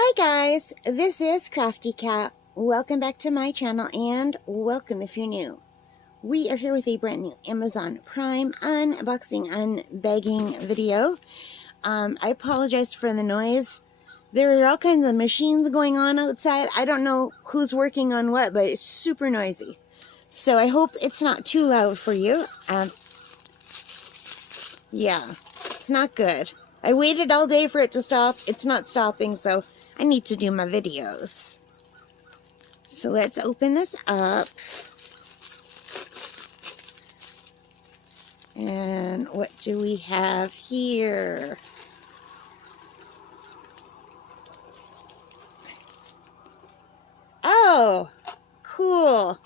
Hi guys, this is Crafty Cat. Welcome back to my channel and welcome if you're new. We are here with a brand new Amazon Prime unboxing unbagging video. I apologize for the noise. There are all kinds of machines going on outside. I don't know who's working on what, but it's super noisy. So I hope it's not too loud for you. Yeah, it's not good. I waited all day for it to stop. It's not stopping, so I need to do my videos. So let's open this up. And what do we have here? Oh, cool.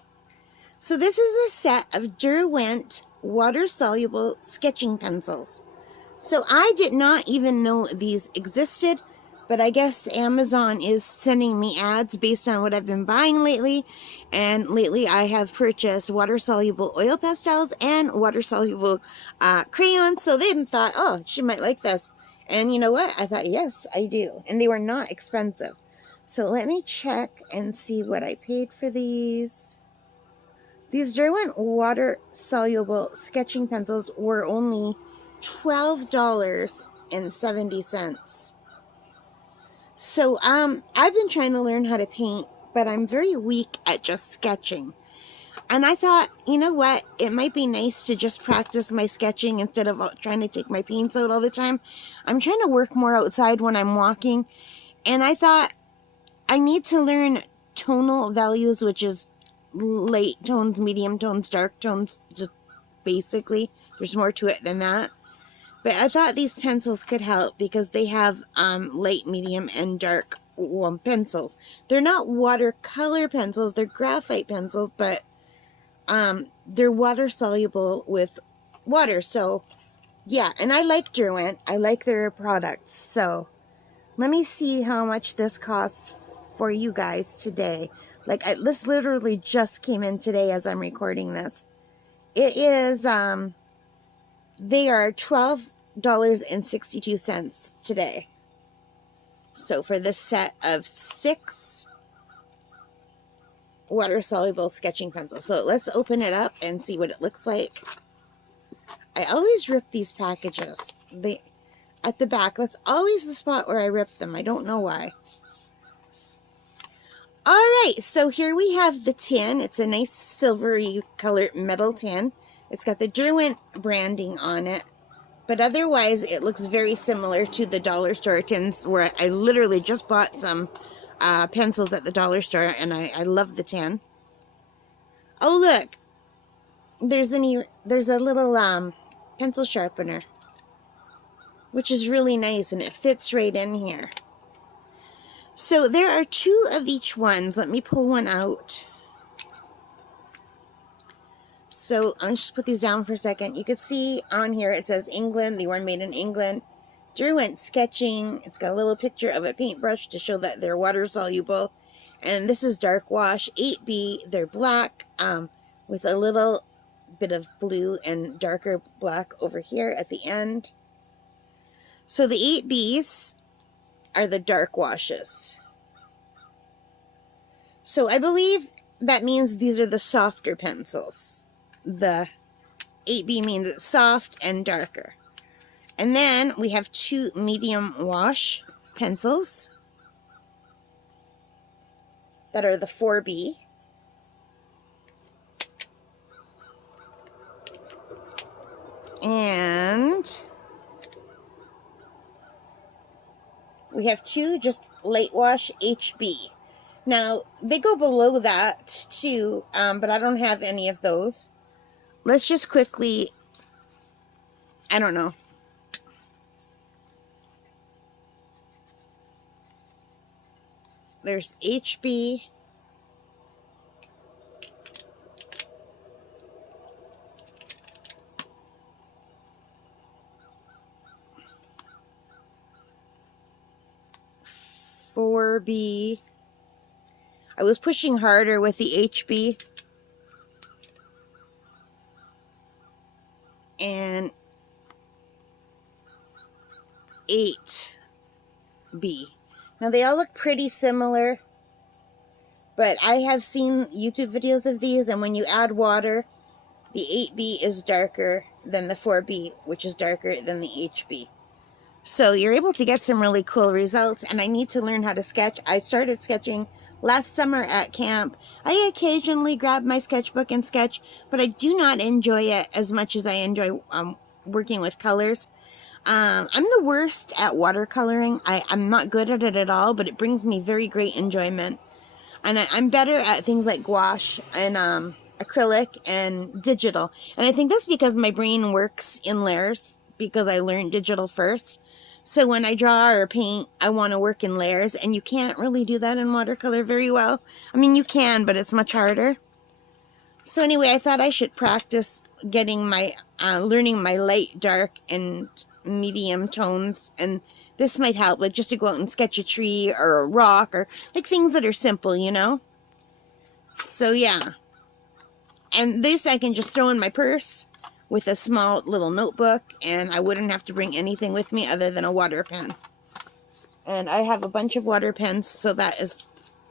So this is a set of Derwent water-soluble sketching pencils. So I did not even know these existed, but I guess Amazon is sending me ads based on what I've been buying lately. And lately I have purchased water-soluble oil pastels and water-soluble crayons. So they thought, oh, she might like this. And you know what? I thought, yes, I do. And they were not expensive. So let me check and see what I paid for these. These Derwent water-soluble sketching pencils were only $12.70. So, I've been trying to learn how to paint, but I'm very weak at just sketching. And I thought, you know what, it might be nice to just practice my sketching instead of trying to take my paints out all the time. I'm trying to work more outside when I'm walking, and I thought I need to learn tonal values, which is light tones, medium tones, dark tones, just basically. There's more to it than that. But I thought these pencils could help because they have light, medium, and dark pencils. They're not watercolor pencils, they're graphite pencils, but they're water soluble with water. So, yeah, and I like Derwent. I like their products. So, let me see how much this costs for you guys today. Like, this literally just came in today as I'm recording this. It is, they are $12.62 today. So for this set of 6 water-soluble sketching pencils. So let's open it up and see what it looks like. I always rip these packages. At the back, that's always the spot where I rip them. I don't know why. Alright, so here we have the tin. It's a nice silvery colored metal tin. It's got the Derwent branding on it. But otherwise, it looks very similar to the dollar store tins where I literally just bought some pencils at the dollar store, and I love the tin. Oh, look. There's a little pencil sharpener, which is really nice, and it fits right in here. So there are 2 of each ones. Let me pull one out. So I'll just put these down for a second. You can see on here it says England. They were made in England. Derwent sketching. It's got a little picture of a paintbrush to show that they're water soluble. And this is dark wash 8B. They're black with a little bit of blue and darker black over here at the end. So the 8Bs are the dark washes. So I believe that means these are the softer pencils. The 8B means it's soft and darker. And then we have 2 medium wash pencils that are the 4B. And we have 2 just light wash HB. Now, they go below that too, but I don't have any of those. Let's just quickly, I don't know. There's HB. $4B. I was pushing harder with the HB. And 8B. Now they all look pretty similar, but I have seen YouTube videos of these, and when you add water, the 8B is darker than the 4B, which is darker than the HB. So you're able to get some really cool results, and I need to learn how to sketch. I started sketching last summer at camp. I occasionally grab my sketchbook and sketch, but I do not enjoy it as much as I enjoy working with colors. I'm the worst at watercoloring. I'm not good at it at all, but it brings me very great enjoyment. And I'm better at things like gouache and acrylic and digital. And I think that's because my brain works in layers, because I learned digital first. So when I draw or paint, I want to work in layers, and you can't really do that in watercolor very well. I mean, you can, but it's much harder. So anyway, I thought I should practice getting my, learning my light, dark, and medium tones, and this might help, like just to go out and sketch a tree or a rock, or like things that are simple, you know? So yeah. And this I can just throw in my purse with a small little notebook, and I wouldn't have to bring anything with me other than a water pen. And I have a bunch of water pens, so that is,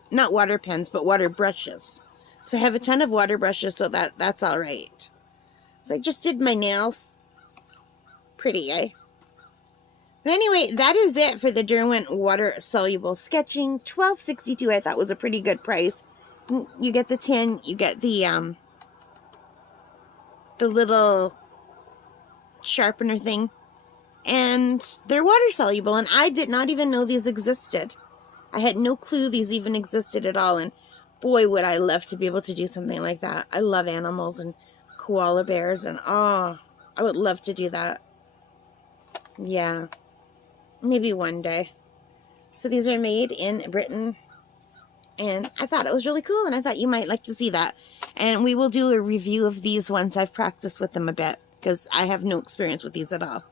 not water pens, but water brushes. So I have a ton of water brushes, so that's all right. So I just did my nails. Pretty, eh? But anyway, that is it for the Derwent water-soluble sketching. $12.62 I thought was a pretty good price. You get the tin, you get the little sharpener thing, and they're water-soluble, and I did not even know these existed. I had no clue these even existed at all, and boy, would I love to be able to do something like that. I love animals and koala bears, and oh, I would love to do that. Yeah. Maybe one day. So these are made in Britain, and I thought it was really cool, and I thought you might like to see that. And we will do a review of these once I've practiced with them a bit, because I have no experience with these at all.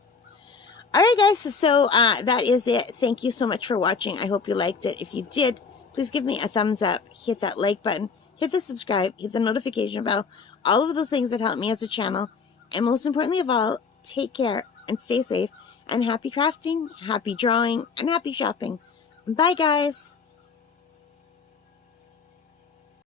Alright guys, so that is it. Thank you so much for watching. I hope you liked it. If you did, please give me a thumbs up, hit that like button, hit the subscribe, hit the notification bell, all of those things that help me as a channel. And most importantly of all, take care and stay safe. And happy crafting, happy drawing, and happy shopping. Bye, guys.